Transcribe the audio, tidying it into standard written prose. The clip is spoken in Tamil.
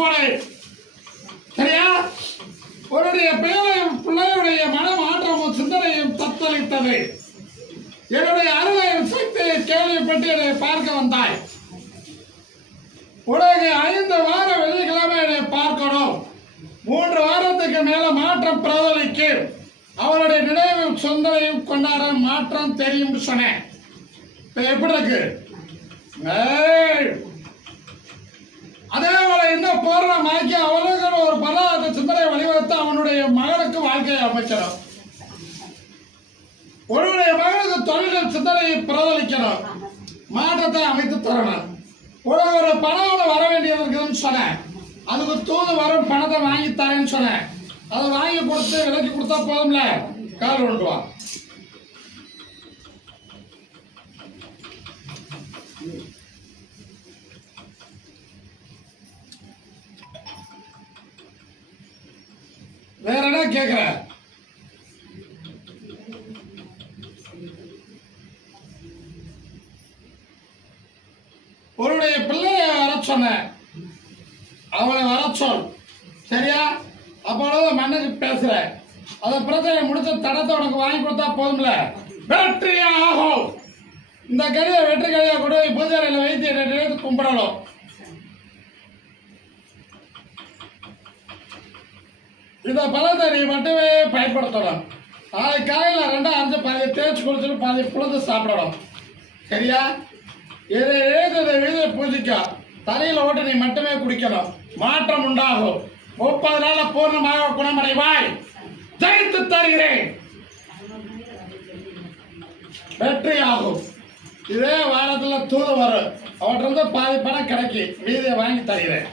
போடு. சரியா? உன்னுடைய பிள்ளையுடைய மனமாற்றமும் சிந்தனையும் தத்தளித்தது. என்னுடைய அருளை சக்தியை கேள்விப்பட்டு என்னை பார்க்க வந்தாய். உனக்கு 5 வார வெள்ளிக்கிழமை என்னை பார்க்கணும். 3 வாரத்துக்கு மேல மாற்றம் பிரதிபலிக்கும். அவருடைய நினைவும் சொந்தனையும் கொண்டாட மாற்றம் தெரியும் சொன்னேன். எப்படி இருக்கு? அதே போல இன்னும் பூர்ணமாக்கி அவனுக்கு ஒரு பரவாத சிந்தனை வழிவகுத்து அவனுடைய மகனுக்கு வாழ்க்கையை அமைக்கணும். உன்னுடைய மகனுக்கு தொழில் சிந்தனையை பிரதிபலிக்கணும். மாற்றத்தை அமைத்து தரணும். உனக்கு ஒரு பணம் வர வேண்டியது இருக்குதுன்னு சொன்னேன். அதுக்கு தூது வரும் பணத்தை வாங்கி தரேன்னு சொன்னேன். அதை வாங்கி கொடுத்து விலைக்கு கொடுத்தா போதும்ல. கால் கொண்டு வா. வேற என்ன கேக்குற? உன்னுடைய பிள்ளைய வர சொன்ன, அவளை வர சொல். சரியா? அப்பொழுது மண்ணுக்கு பேசுற. அதை பிரச்சனை முடிச்ச தடத்தை உனக்கு வாங்கி கொடுத்தா போதும்ல. வெற்றியா ஆகும். இந்த கடியை வெற்றி கடியை கொண்டு போய் பூஜாரியில் வைத்து நினைத்து கும்பிடணும். இந்த பழத்தை நீ மட்டுமே பயன்படுத்தணும். நாளைக்கு காலையில் 2 5 பாதி தேய்ச்சி குடிச்சிட்டு பாதி புழுந்து சாப்பிடணும். சரியா? இதை எழுத வீதியை பூஜிக்க தலையில் ஓட்டு நீ மட்டுமே குடிக்கணும். மாற்றம் உண்டாகும். 30 நாள் பூர்ணமாக குணமடைவாய். ஜெயித்து தருகிறேன். வெற்றியாகும். இதே வாரத்தில் தூது வரும். அவற்றிலிருந்து பாதி பணம் கிடைக்கும். வீதியை வாங்கி தருகிறேன்.